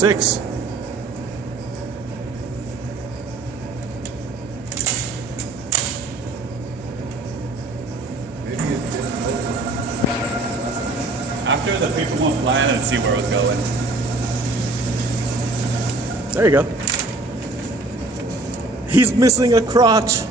6. Maybe it didn't look. After the people went flying and see where it was going. There you go. He's missing a crotch.